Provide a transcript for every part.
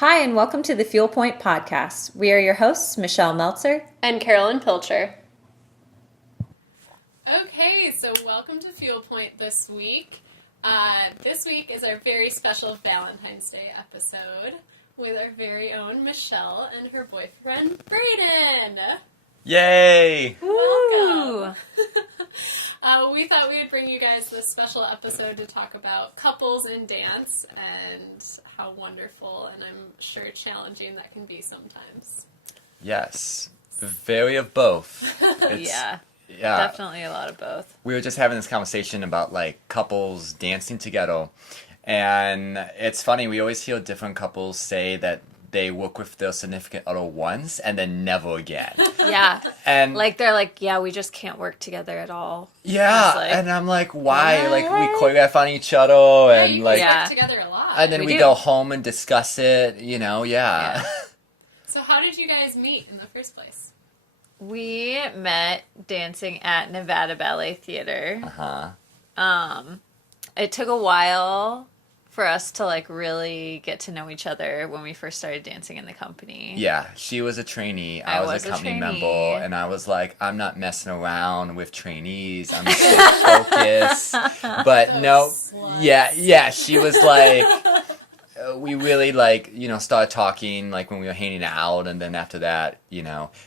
Hi, and welcome to the Fuel Pointe podcast. We are your hosts, Michelle Meltzer and Carolyn Pilcher. Okay, so welcome to Fuel Pointe this week. This week is our very special Valentine's Day episode with our very own Michelle and her boyfriend, Braeden. Yay! Welcome. We thought we would bring you guys this special episode to talk about couples in dance and how wonderful and I'm sure challenging that can be sometimes. Yes. Very of both. Yeah, Yeah. definitely a lot of both. We were just having this conversation about, like, couples dancing together. And it's funny, we always hear different couples say that they work with their significant other once and then never again. Yeah. And They're like, yeah, we just can't work together at all. yeah, like, and I'm like, why? what? Like, we choreograph on each other Yeah, and you like, guys work together a lot. and then We we do. go home and discuss it, yeah. So how did you guys meet in the first place? We met dancing at Nevada Ballet Theater. Uh-huh. It took a while for us to like really get to know each other when we first started dancing in the company. Yeah, she was a trainee. I was a company trainee. member, and I was like, I'm not messing around with trainees. I'm so focused. But no, sluts. yeah, she was like, we really like, started talking like when we were hanging out, and then after that,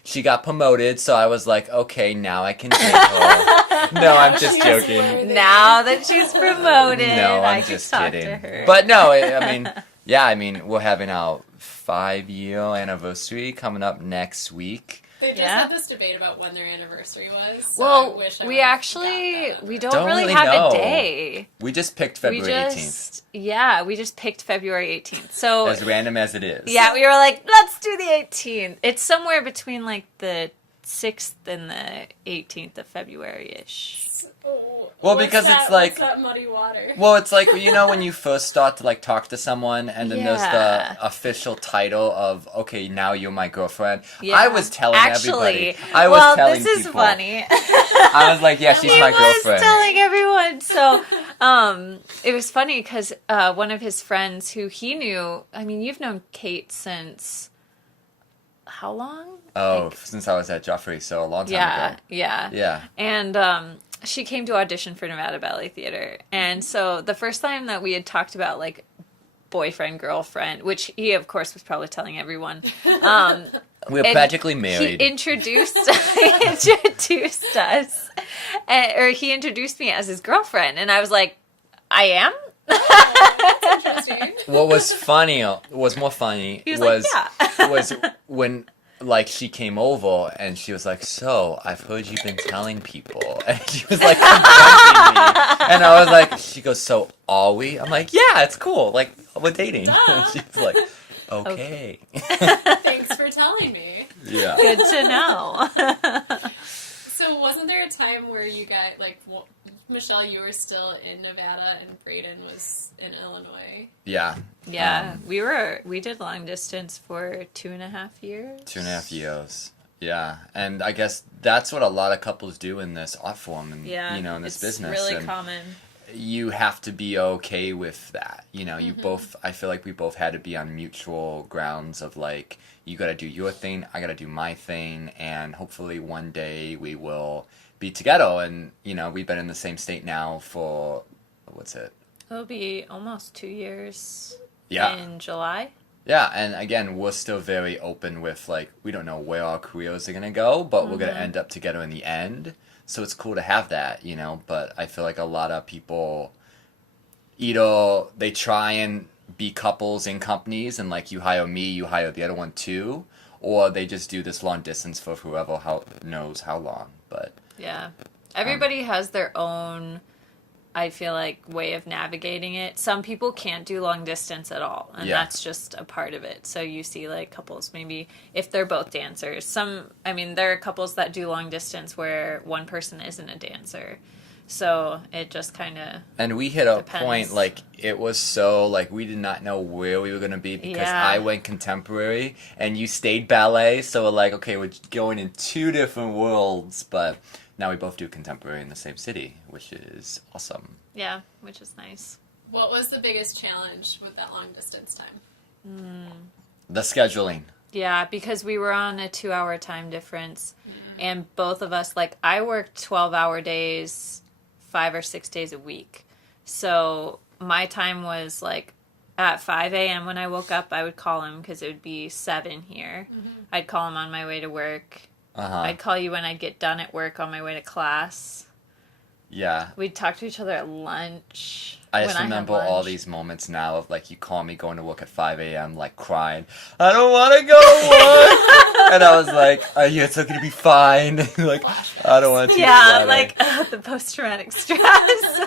she got promoted, so I was like, okay, now I can take her. No, I'm just She's joking. worthy. Now that she's promoted, No, I I'm can just talk kidding. to her. But no, I mean, we're having our 5-year anniversary coming up next week. They just Yeah. had this debate about when their anniversary was. So I well, wish I we would've actually got that. we don't Don't really really have know. a day. We just picked February 18th. We just picked February 18th. So As random as it is. yeah, we were like, let's do the 18th. It's somewhere between like the 6th and the 18th of February-ish. Oh, Well, what's because that- it's like- what's that muddy water. Well, it's like, when you first start to, like, talk to someone, and then there's Yeah. the official title of, okay, now you're my girlfriend. Yeah. I was telling Actually, everybody. I was well, telling this is people. funny. I was like, yeah, she's He my was girlfriend. telling everyone. So, it was funny because one of his friends who he knew. I mean, you've known Kate since how long? Oh, since I was at Joffrey, so a long time ago. Yeah. Yeah. And she came to audition for Nevada Ballet Theater. And so the first time that we had talked about like boyfriend, girlfriend, which he of course was probably telling everyone. We're And practically married. He introduced us, or he introduced me as his girlfriend, and I was like, I am? Interesting. What was more funny He was like, yeah. was when like she came over and she was like, so I've heard you've been telling people, and she was like confronting me, and I was like, she goes, so are we? I'm like, yeah, it's cool, like we're dating. And she was like, okay. Thanks for telling me. Yeah. Good to know. So wasn't there a time where you guys, Michelle, you were still in Nevada and Braeden was in Illinois? Yeah. Yeah, we did long distance for 2.5 years. 2.5 years. Yeah, and I guess that's what a lot of couples do in this art form, and Yeah, in this it's business. really and common. you have to be okay with that. You both, I feel like we both had to be on mutual grounds of like, you gotta do your thing, I gotta do my thing, and hopefully one day we will be together. And, we've been in the same state now for, what's it? It'll be almost 2 years Yeah. in July. Yeah, and again, we're still very open with, like, we don't know where our careers are gonna go, but we're gonna end up together in the end. So it's cool to have that, but I feel like a lot of people, either they try and be couples in companies and like you hire me, you hire the other one too, or they just do this long distance for whoever knows how long. But Yeah. Everybody has their own, I feel like, way of navigating it. Some people can't do long distance at all, and Yeah. that's just a part of it. So you see, like, couples, maybe, if they're both dancers. There are couples that do long distance where one person isn't a dancer. So it just kind of... And we hit a Depends. point, like, it was so, like, we did not know where we were going to be because Yeah. I went contemporary and you stayed ballet. So we're like, okay, we're going in two different worlds, but now we both do contemporary in the same city, which is awesome. Yeah, which is nice. What was the biggest challenge with that long distance time? The scheduling. Yeah, because we were on a 2-hour time difference, and both of us, like, I worked 12-hour days 5 or 6 days a week. So my time was like at 5 a.m. when I woke up, I would call him because it would be 7 here. I'd call him on my way to work. I'd call you when I'd get done at work on my way to class. Yeah. We'd talk to each other at lunch. I just remember all these moments now of, like, you call me going to work at 5 a.m., like, crying, I don't want to go to work. And I was like, it's okay to be fine. Like, I don't want to. Yeah, like, the post-traumatic stress.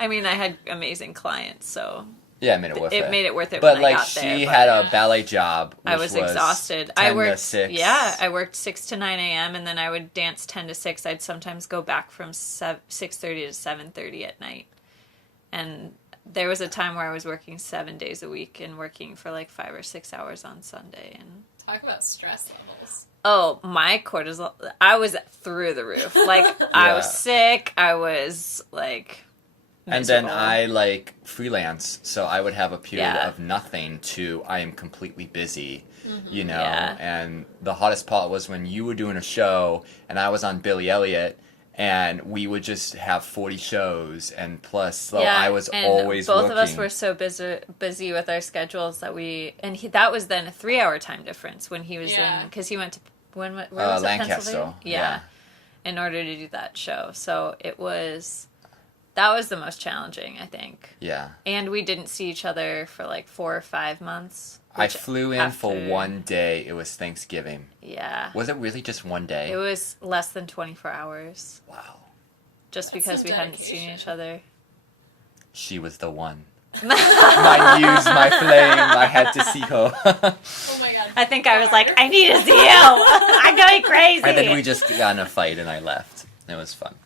I mean, I had amazing clients, so... Yeah, it made it worth it. It made it worth it but, when like, I got there. She had a ballet job, which I was exhausted. 10 I worked to 6. Yeah, I worked 6 to 9 a.m. and then I would dance 10 to 6. I'd sometimes go back from 6:30 to 7:30 at night. And there was a time where I was working 7 days a week and working for like 5 or 6 hours on Sunday. And talk about stress levels. oh, my cortisol, I was through the roof. Like, I was sick. I was like... And miserable. then I, like, freelance, so I would have a period of nothing to I am completely busy, you know? Yeah. And the hottest part was when you were doing a show, and I was on Billy Elliot, and we would just have 40 shows, and plus, so I was always both working. of us were so busy with our schedules that that was then a 3-hour time difference when he was in, because he went to, where was it, Lancaster. Pennsylvania? Yeah, in order to do that show. So that was the most challenging, I think. Yeah. And we didn't see each other for like 4 or 5 months. I flew in for one day. It was Thanksgiving. Yeah. Was it really just one day? It was less than 24 hours. Wow. Just because we hadn't seen each other. She was the one. My muse, my flame. I had to see her. Oh my god. I think I was like, I need to see you. I'm going crazy. And then we just got in a fight and I left. It was fun.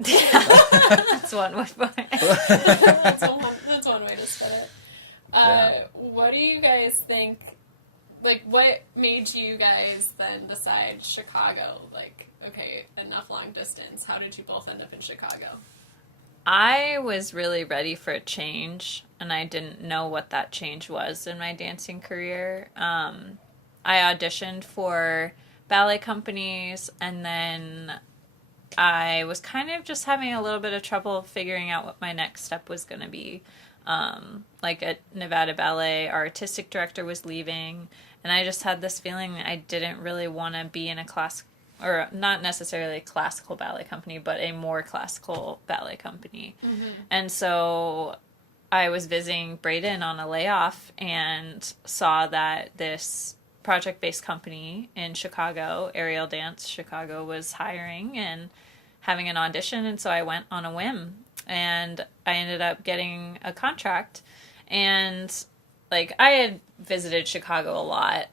That's one way for it. That's one way to spin it. What do you guys think? Like, what made you guys then decide Chicago? Like, okay, enough long distance. How did you both end up in Chicago? I was really ready for a change, and I didn't know what that change was in my dancing career. I auditioned for ballet companies, and then I was kind of just having a little bit of trouble figuring out what my next step was going to be. Like at Nevada Ballet, our artistic director was leaving, and I just had this feeling that I didn't really want to be in a class, or not necessarily a classical ballet company, but a more classical ballet company. And so I was visiting Braeden on a layoff and saw that this project-based company in Chicago, Aerial Dance Chicago, was hiring and having an audition, and so I went on a whim, and I ended up getting a contract. And like, I had visited Chicago a lot,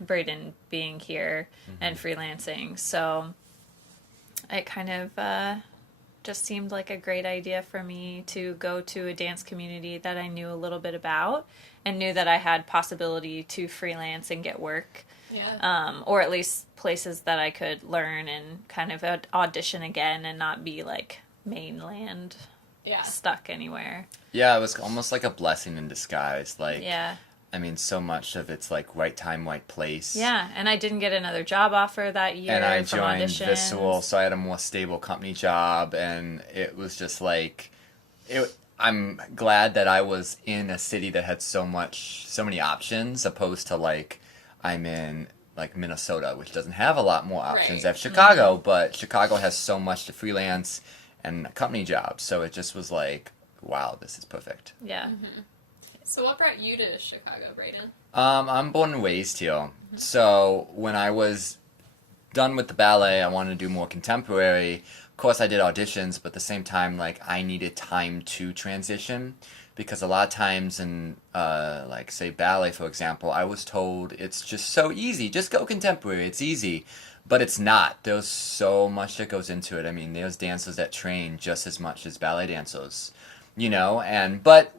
Braeden being here and freelancing, so it kind of just seemed like a great idea for me to go to a dance community that I knew a little bit about and knew that I had possibility to freelance and get work. Yeah. Or at least places that I could learn and kind of audition again and not be like mainland stuck anywhere. Yeah, it was almost like a blessing in disguise. Like, yeah. I mean, so much of it's like right time, right place. Yeah, and I didn't get another job offer that year. And I from joined auditions. Visual, so I had a more stable company job, and it was just like, I'm glad that I was in a city that had so many options, opposed to like, I'm in like Minnesota, which doesn't have a lot more options. They have Chicago, but Chicago has so much to freelance and company jobs, so it just was like, wow, this is perfect. Yeah. So what brought you to Chicago, Braeden? I'm born and raised here. So when I was done with the ballet, I wanted to do more contemporary. Of course, I did auditions, but at the same time, like, I needed time to transition, because a lot of times in, like, say, ballet, for example, I was told it's just so easy. Just go contemporary. It's easy. But it's not. There's so much that goes into it. I mean, there's dancers that train just as much as ballet dancers, you know? But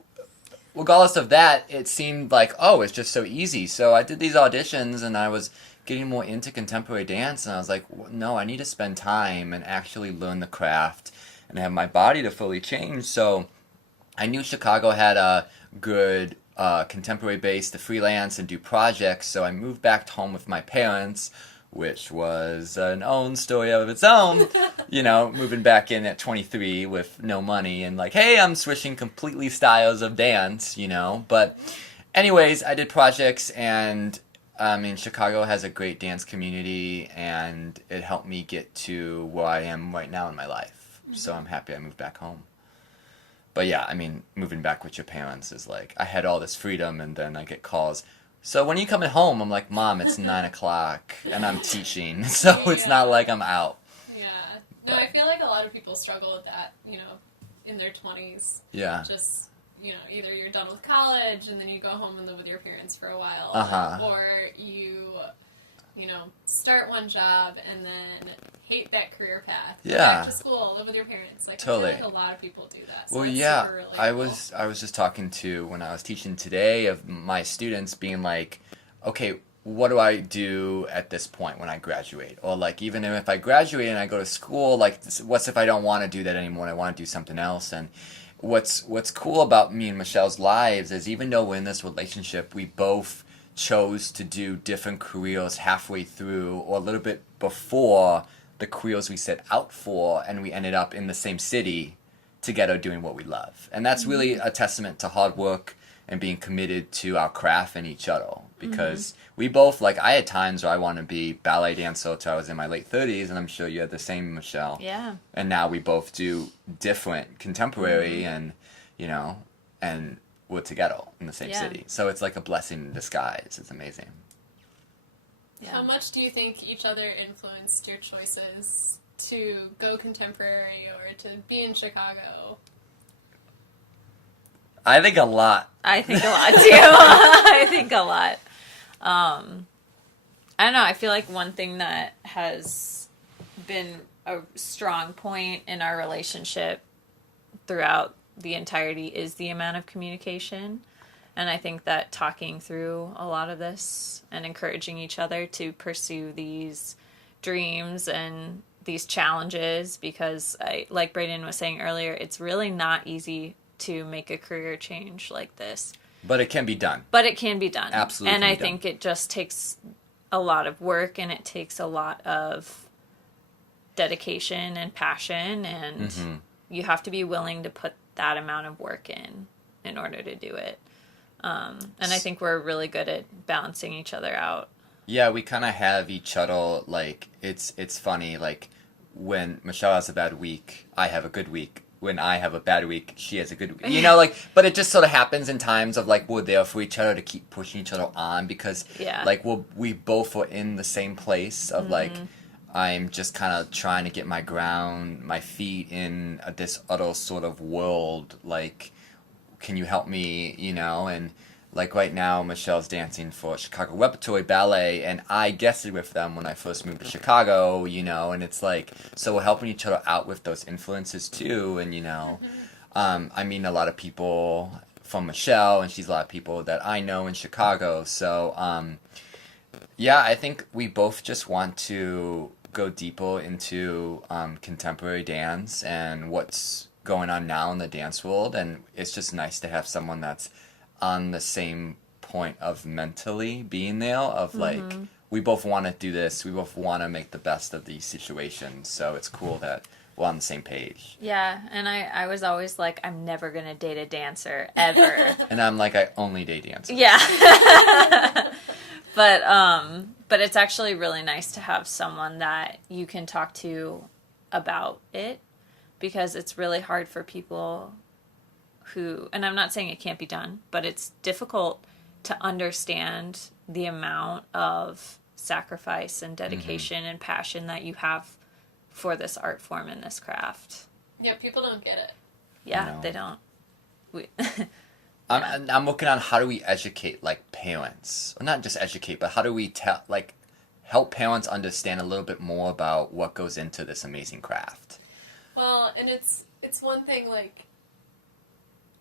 regardless of that, it seemed like, oh, it's just so easy. So I did these auditions, and I was getting more into contemporary dance, and I was like, no, I need to spend time and actually learn the craft and have my body to fully change. So I knew Chicago had a good contemporary based to freelance and do projects. So I moved back home with my parents, which was an own story of its own. Moving back in at 23 with no money and like, hey, I'm switching completely styles of dance. But anyways, I did projects, and Chicago has a great dance community, and it helped me get to where I am right now in my life. So I'm happy I moved back home. But yeah, moving back with your parents is like, I had all this freedom, and then I get calls. So when are you coming home? I'm like, Mom, it's 9 o'clock, and I'm teaching, so it's not like I'm out. Yeah. No, I feel like a lot of people struggle with that, in their 20s. Yeah. Just, either you're done with college, and then you go home and live with your parents for a while. Or you, start one job, and then hate that career path. Yeah. Go back to school, live with your parents. Like, totally. I feel like a lot of people do that. So well, yeah, I was just talking to, when I was teaching today, of my students being like, okay, what do I do at this point when I graduate? Or like, even if I graduate and I go to school, like, what's if I don't want to do that anymore and I want to do something else? And what's cool about me and Michelle's lives is, even though we're in this relationship, we both chose to do different careers halfway through or a little bit before the careers we set out for, and we ended up in the same city together doing what we love. And that's really a testament to hard work and being committed to our craft and each other. Because we both, like, I had times where I wanted to be ballet dancer till I was in my late 30s, and I'm sure you had the same, Michelle. Yeah. And now we both do different contemporary and, and we're together in the same city. So it's like a blessing in disguise. It's amazing. Yeah. How much do you think each other influenced your choices to go contemporary or to be in Chicago? I think a lot. I think a lot, too. I think a lot. I don't know. I feel like one thing that has been a strong point in our relationship throughout the entirety is the amount of communication. And I think that talking through a lot of this and encouraging each other to pursue these dreams and these challenges, because like Braeden was saying earlier, it's really not easy to make a career change like this. But it can be done. Absolutely. And I think it just takes a lot of work, and it takes a lot of dedication and passion, and you have to be willing to put that amount of work in order to do it. And I think we're really good at balancing each other out. Yeah, we kind of have each other, like, it's funny, like, when Michelle has a bad week, I have a good week. When I have a bad week, she has a good week. But it just sort of happens in times of, like, we're there for each other to keep pushing each other on, because, like, we both were in the same place of, like, I'm just kind of trying to get my feet in this other sort of world, like, can you help me, and like right now Michelle's dancing for Chicago Repertory Ballet, and I guested with them when I first moved to Chicago, and it's like, so we're helping each other out with those influences too, and I meet a lot of people from Michelle, and she's a lot of people that I know in Chicago, so yeah, I think we both just want to go deeper into contemporary dance and what's going on now in the dance world, and it's just nice to have someone that's on the same point of mentally being there, of like, we both want to do this, we both want to make the best of these situations, so it's cool that we're on the same page. Yeah, and I was always like, I'm never gonna date a dancer, ever. And I'm like, I only date dancers. Yeah. But it's actually really nice to have someone that you can talk to about it, because it's really hard for people who, and I'm not saying it can't be done, but it's difficult to understand the amount of sacrifice and dedication and passion that you have for this art form and this craft. Yeah, people don't get it. Yeah, No. they don't. I'm looking on how do we educate, like, parents, or not just educate, but how do we help parents understand a little bit more about what goes into this amazing craft. Well, and it's one thing, like,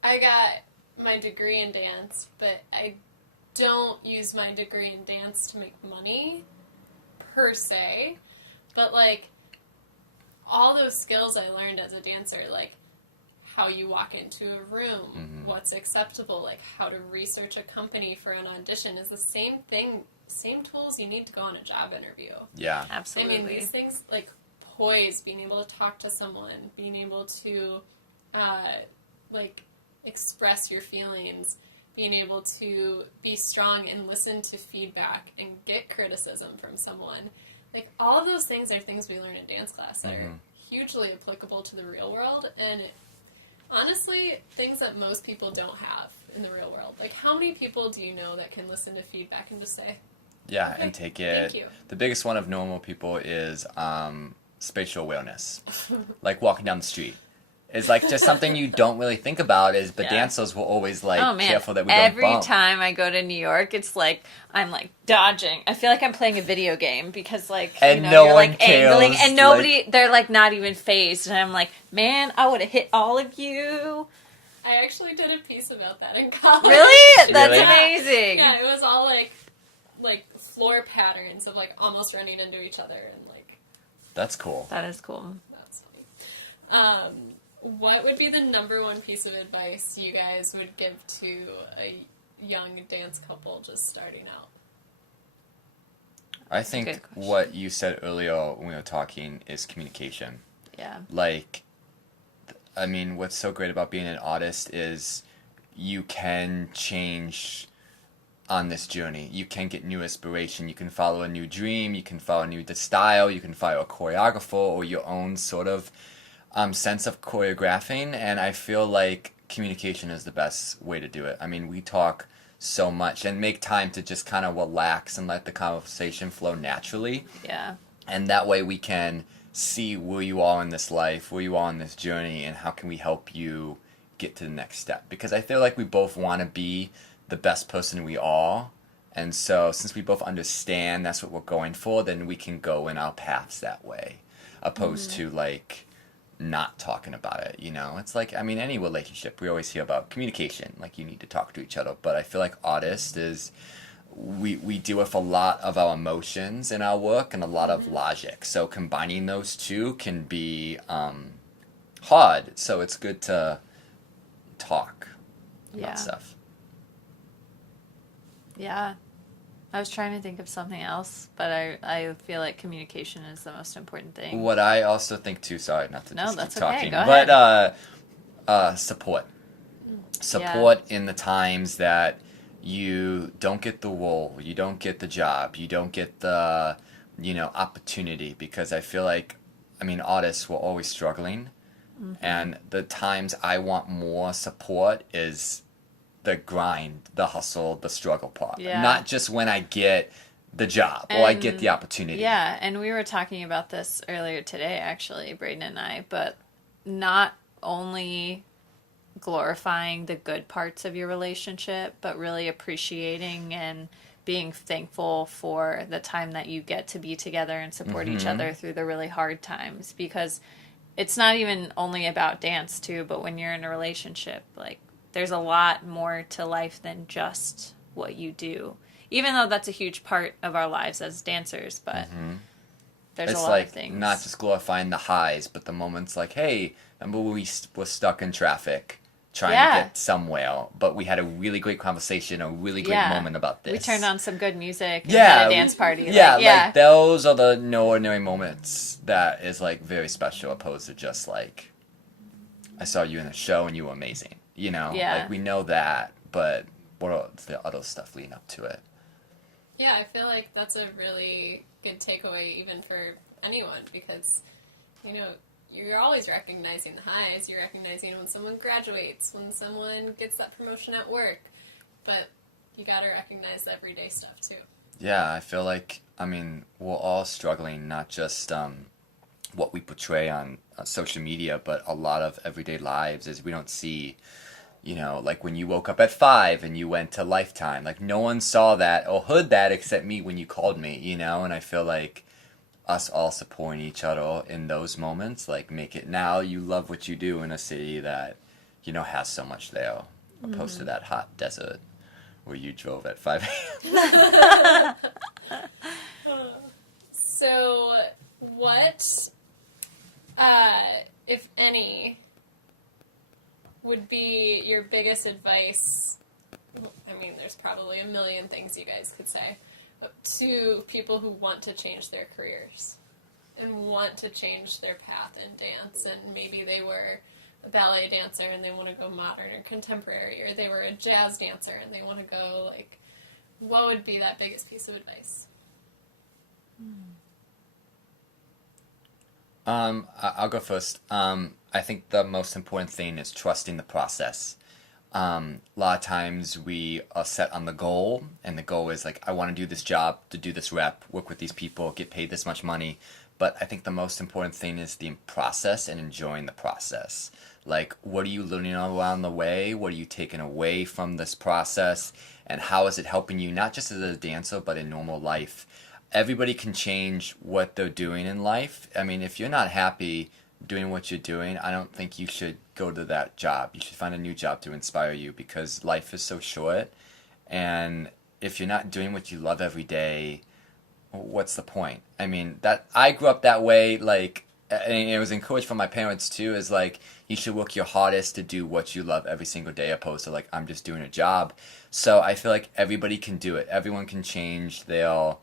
I got my degree in dance, but I don't use my degree in dance to make money, per se, but, like, all those skills I learned as a dancer, like, how you walk into a room, what's acceptable, like how to research a company for an audition is the same thing, same tools you need to go on a job interview. Yeah. Absolutely. I mean, these things like poise, being able to talk to someone, being able to like express your feelings, being able to be strong and listen to feedback and get criticism from someone. Like, all of those things are things we learn in dance class that are hugely applicable to the real world, and honestly, things that most people don't have in the real world. Like, how many people do you know that can listen to feedback and just say, Yeah, okay, and take it. thank you. The biggest one of normal people is spatial awareness. Like walking down the street. It's like just something you don't really think about but Yeah. dancers will always like Oh man! careful that we don't Every bump. time I go to New York, it's like I'm like dodging. I feel like I'm playing a video game because like And you know, no you're one like angling cares, and nobody they're like not even phased, and I'm like, man, I would have hit all of you. I actually did a piece about that in college. Really? That's Really? amazing. Yeah, it was all like floor patterns of like almost running into each other, and like That's cool. That is cool. that's funny. What would be the number one piece of advice you guys would give to a young dance couple just starting out? I a think good question. what you said earlier when we were talking is communication. Yeah. Like, I mean, what's so great about being an artist is you can change on this journey. You can get new inspiration. You can follow a new dream. You can follow a new style. You can follow a choreographer or your own sort of sense of choreographing. And I feel like communication is the best way to do it. I mean, we talk so much and make time to just kind of relax and let the conversation flow naturally. Yeah. And that way we can see where you are in this life, where you are in this journey, and how can we help you get to the next step. Because I feel like we both want to be the best person we are. And so since we both understand that's what we're going for, then we can go in our paths that way. Opposed to like not talking about it, you know? It's like, I mean, any relationship, we always hear about communication, like you need to talk to each other. But I feel like artists is, we deal with a lot of our emotions in our work and a lot of logic. So combining those two can be hard. So it's good to talk Yeah. about stuff. Yeah. I was trying to think of something else, but I feel like communication is the most important thing. What I also think too, sorry, not to No, just that's keep okay. talking, Go but support. Support in the times that you don't get the role, you don't get the job, you don't get the, opportunity, because I feel like, I mean, artists were always struggling, and the times I want more support is the grind, the hustle, the struggle part. Yeah. Not just when I get the job or I get the opportunity. Yeah, and we were talking about this earlier today, actually, Braeden and I, but not only glorifying the good parts of your relationship, but really appreciating and being thankful for the time that you get to be together and support each other through the really hard times. Because it's not even only about dance, too, but when you're in a relationship, like, there's a lot more to life than just what you do. Even though that's a huge part of our lives as dancers, but there's It's a lot like of things. not just glorifying the highs, but the moments like, hey, remember when we were stuck in traffic trying to get somewhere, but we had a really great conversation, a really great moment about this. We turned on some good music and Yeah, had a dance party. Yeah, Like, like those are the no ordinary moments that is like very special, opposed to just like, I saw you in a show and you were amazing. Yeah. Like we know that, but what are the other stuff leading up to it? Yeah, I feel like that's a really good takeaway even for anyone, because, you're always recognizing the highs. You're recognizing when someone graduates, when someone gets that promotion at work, but you gotta recognize the everyday stuff too. Yeah, I feel like, I mean, we're all struggling, not just what we portray on social media, but a lot of everyday lives is we don't see, like when you woke up at 5 and you went to Lifetime, like no one saw that or heard that except me when you called me, and I feel like us all supporting each other in those moments, like make it now you love what you do in a city that, has so much there, opposed to that hot desert where you drove at 5 a.m. So, what, if any, would be your biggest advice? I mean, there's probably a million things you guys could say, but to people who want to change their careers and want to change their path in dance, and maybe they were a ballet dancer and they want to go modern or contemporary, or they were a jazz dancer and they want to go, like, what would be that biggest piece of advice? I'll go first. I think the most important thing is trusting the process. A lot of times we are set on the goal, and the goal is like, I want to do this job, to do this rep, work with these people, get paid this much money. But I think the most important thing is the process and enjoying the process. Like, what are you learning along the way? What are you taking away from this process? And how is it helping you, not just as a dancer, but in normal life? Everybody can change what they're doing in life. I mean, if you're not happy doing what you're doing, I don't think you should go to that job. You should find a new job to inspire you, because life is so short. And if you're not doing what you love every day, what's the point? I mean, that I grew up that way, like, and it was encouraged from my parents too, is like, you should work your hardest to do what you love every single day, opposed to like, I'm just doing a job. So I feel like everybody can do it. Everyone can change their,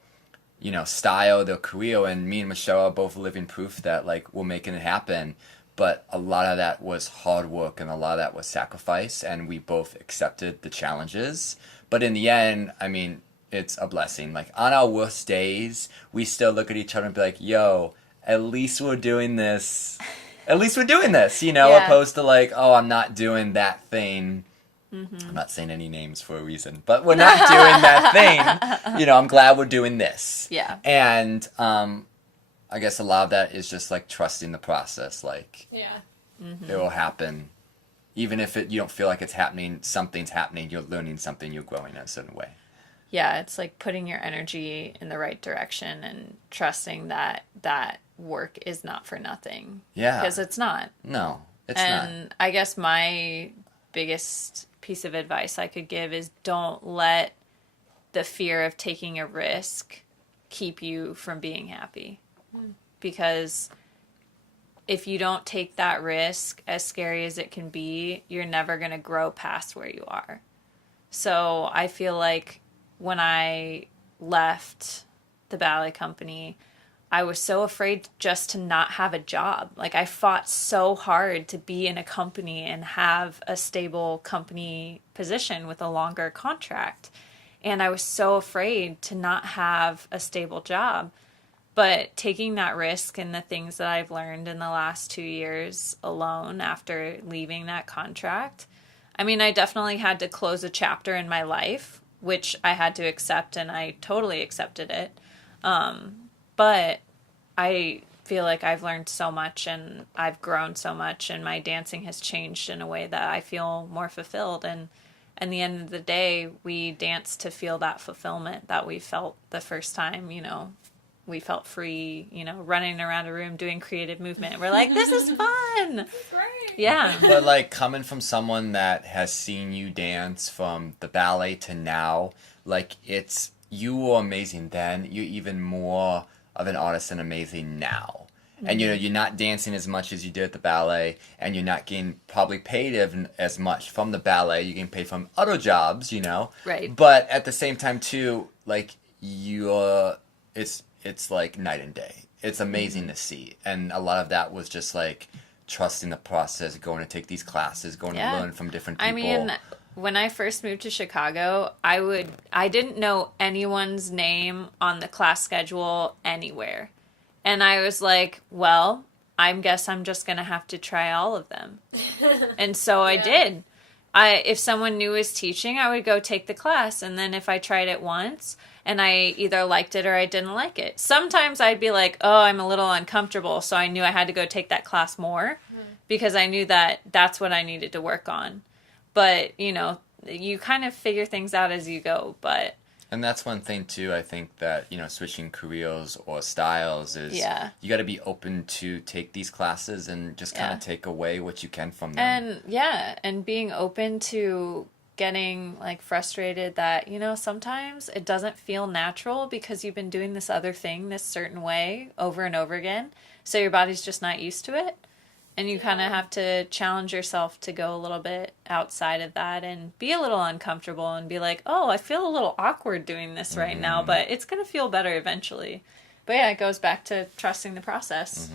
style, their career, and me and Michelle are both living proof that, like, we're making it happen. But a lot of that was hard work, and a lot of that was sacrifice, and we both accepted the challenges. But in the end, I mean, it's a blessing. Like, on our worst days, we still look at each other and be like, yo, at least we're doing this. At least we're doing this, Yeah. opposed to like, oh, I'm not doing that thing. I'm not saying any names for a reason, but we're not doing that thing. I'm glad we're doing this. Yeah. And I guess a lot of that is just like trusting the process. Like, Yeah. it will happen. Even if you don't feel like it's happening, something's happening. You're learning something. You're growing in a certain way. Yeah, it's like putting your energy in the right direction and trusting that that work is not for nothing. Yeah. Because it's not. No, it's not. And I guess my biggest piece of advice I could give is don't let the fear of taking a risk keep you from being happy. Because if you don't take that risk, as scary as it can be, you're never going to grow past where you are. So I feel like when I left the ballet company, I was so afraid just to not have a job. Like, I fought so hard to be in a company and have a stable company position with a longer contract. And I was so afraid to not have a stable job. But taking that risk and the things that I've learned in the last 2 years alone after leaving that contract, I mean, I definitely had to close a chapter in my life, which I had to accept, and I totally accepted it. But I feel like I've learned so much, and I've grown so much, and my dancing has changed in a way that I feel more fulfilled. And at the end of the day, we dance to feel that fulfillment that we felt the first time, we felt free, running around a room doing creative movement. We're like, this is fun. Great. Yeah. But like, coming from someone that has seen you dance from the ballet to now, like, you were amazing then. You're even more of an artist and amazing now. Mm-hmm. And you're not dancing as much as you did at the ballet, and you're not getting probably paid as much from the ballet. You're getting paid from other jobs, Right. But at the same time too, like, it's like night and day. It's amazing to see. And a lot of that was just like trusting the process, going to take these classes, going to learn from different people. I mean, when I first moved to Chicago, I didn't know anyone's name on the class schedule anywhere. And I was like, well, I guess I'm just going to have to try all of them. And so I did. If someone new was teaching, I would go take the class. And then if I tried it once and I either liked it or I didn't like it, sometimes I'd be like, oh, I'm a little uncomfortable. So I knew I had to go take that class more because I knew that that's what I needed to work on. But, you kind of figure things out as you go. And that's one thing too, I think that, switching careers or styles is you got to be open to take these classes and just kind of take away what you can from them. And being open to getting like frustrated that, sometimes it doesn't feel natural because you've been doing this other thing this certain way over and over again. So your body's just not used to it. And you kind of have to challenge yourself to go a little bit outside of that and be a little uncomfortable and be like, oh, I feel a little awkward doing this right now, but it's going to feel better eventually. But yeah, it goes back to trusting the process.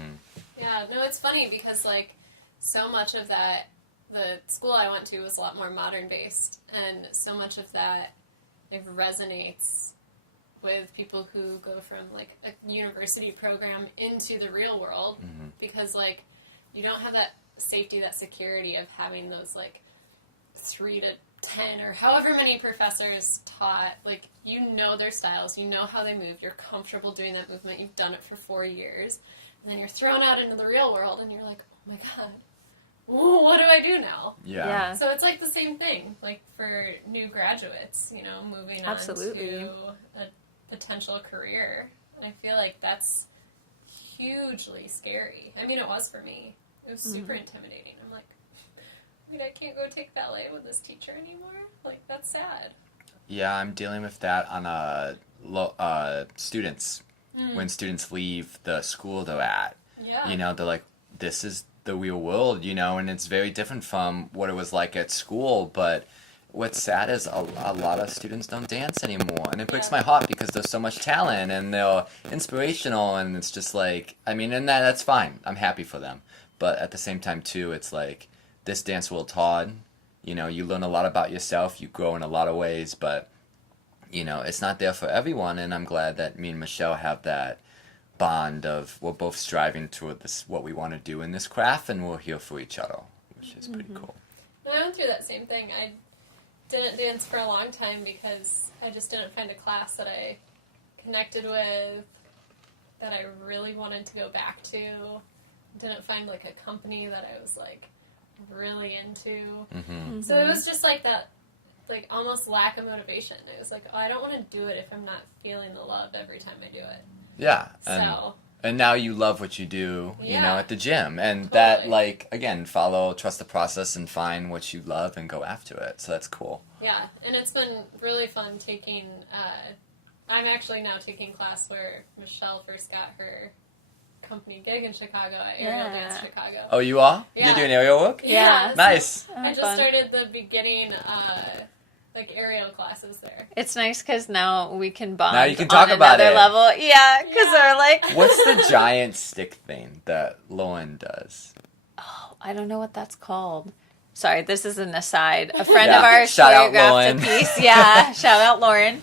Yeah, no, it's funny because, like, so much of that, the school I went to was a lot more modern-based, and so much of that, it resonates with people who go from, like, a university program into the real world, because, like, you don't have that safety, that security of having those, like, 3 to 10 or however many professors taught. Like, you know their styles, you know how they move, you're comfortable doing that movement, you've done it for 4 years, and then you're thrown out into the real world, and you're like, oh my god, what do I do now? Yeah. So it's, like, the same thing, like, for new graduates, you know, moving on to a potential career. I feel like that's hugely scary. I mean, it was for me. It was super intimidating. I'm like, wait, I can't go take ballet with this teacher anymore? Like, that's sad. Yeah, I'm dealing with that on students. When students leave the school they're at. Yeah. You know, they're like, this is the real world, you know, and it's very different from what it was like at school. But what's sad is a lot of students don't dance anymore. And it breaks my heart because there's so much talent and they're inspirational. And it's just like, I mean, and that's fine. I'm happy for them. But at the same time, too, it's like, this dance world's hard. You know, you learn a lot about yourself. You grow in a lot of ways. But, you know, it's not there for everyone. And I'm glad that me and Michelle have that bond of we're both striving toward this, what we want to do in this craft. And we're here for each other, which is pretty cool. I went through that same thing. I didn't dance for a long time because I just didn't find a class that I connected with, that I really wanted to go back to. Didn't find, like, a company that I was, like, really into. So it was just like that, like, almost lack of motivation. It was like, oh, I don't want to do it if I'm not feeling the love every time I do it. Yeah. So. And now you love what you do, you know, at the gym. And Totally. that, like, again, trust the process and find what you love and go after it. So that's cool. Yeah, and it's been really fun taking, I'm actually now taking class where Michelle first got her company gig in Chicago, at Aerial Dance Chicago. Oh, you are? Yeah. You're doing aerial work? Yeah. Nice. I just started the beginning, like, aerial classes there. It's nice because now we can bond Now you can talk on about another it. level. Yeah, because they're like... What's the giant stick thing that Lauren does? Oh, I don't know what that's called. Sorry, this is an aside. A friend of Yeah. ours Shout out choreographed Lauren. a piece. Yeah, shout out Lauren.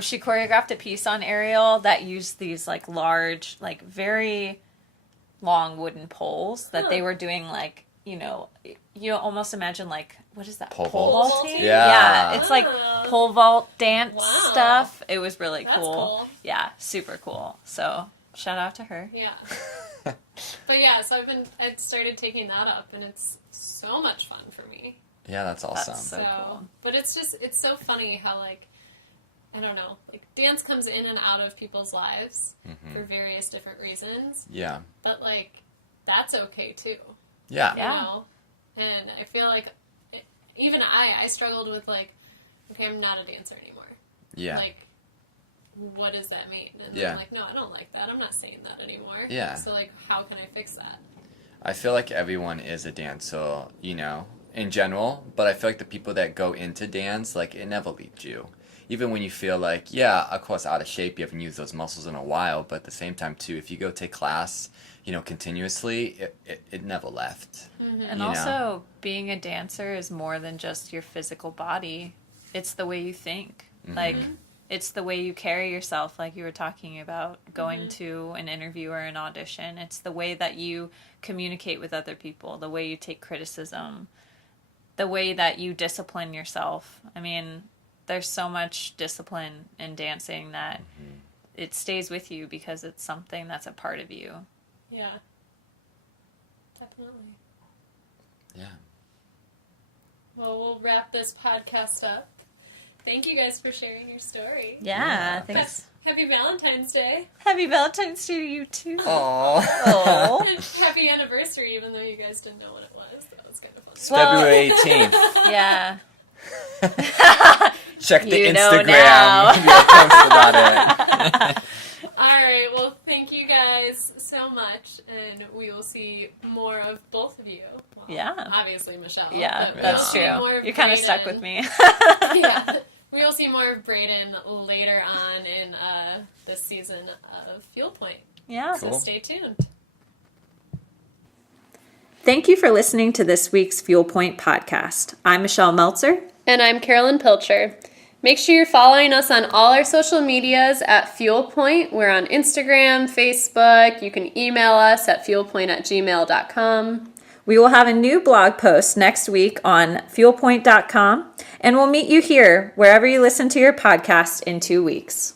She choreographed a piece on aerial that used these, like, large, like, very long wooden poles that they were doing, like, you know, you almost imagine, like, what is that? Pole vaulting? vault? Yeah, it's like Wow. pole vault dance Wow. stuff. It was really That's cool. cool. Yeah, super cool. So, shout out to her. Yeah. But yeah, so I started taking that up, and it's so much fun for me. Yeah, that's awesome. That's so cool. But it's so funny how, like, I don't know, like, dance comes in and out of people's lives for various different reasons. Yeah. But, like, that's okay too. Yeah. Yeah. You know? And I feel like even I struggled with, like, okay, I'm not a dancer anymore. Yeah. Like, what does that mean? And Yeah. I'm like, no, I don't like that. I'm not saying that anymore. Yeah. So, like, how can I fix that? I feel like everyone is a dancer, you know, in general, but I feel like the people that go into dance, like, it never leaves you. Even when you feel like, yeah, of course, out of shape, you haven't used those muscles in a while, but at the same time, too, if you go take class, you know, continuously, it never left. And you also, know? being a dancer is more than just your physical body. It's the way you think. Like, it's the way you carry yourself, like you were talking about, going to an interview or an audition. It's the way that you communicate with other people, the way you take criticism, the way that you discipline yourself. I mean, there's so much discipline in dancing that it stays with you because it's something that's a part of you. Yeah. Definitely. Yeah. Well, we'll wrap this podcast up. Thank you guys for sharing your story. Yeah, thanks. Happy Valentine's Day. Happy Valentine's Day to you too. Aww. Oh. And happy anniversary, even though you guys didn't know what it was. That was kind of fun. It's Well- February 18th. Yeah. Check the You know Instagram. now. We have posts about it. All right. Well, thank you guys so so much, and we will see more of both of you. Well, Yeah. Obviously, Michelle. Yeah, but that's we'll see more true. of You're kind of Braeden. stuck with me. Yeah. We will see more of Braeden later on in this season of Fuel Point. Yeah. So Cool. stay tuned. Thank you for listening to this week's Fuel Point podcast. I'm Michelle Meltzer. And I'm Carolyn Pilcher. Make sure you're following us on all our social medias at Fuel Point. We're on Instagram, Facebook. You can email us at fuelpoint@gmail.com. We will have a new blog post next week on fuelpoint.com, and we'll meet you here wherever you listen to your podcast in 2 weeks.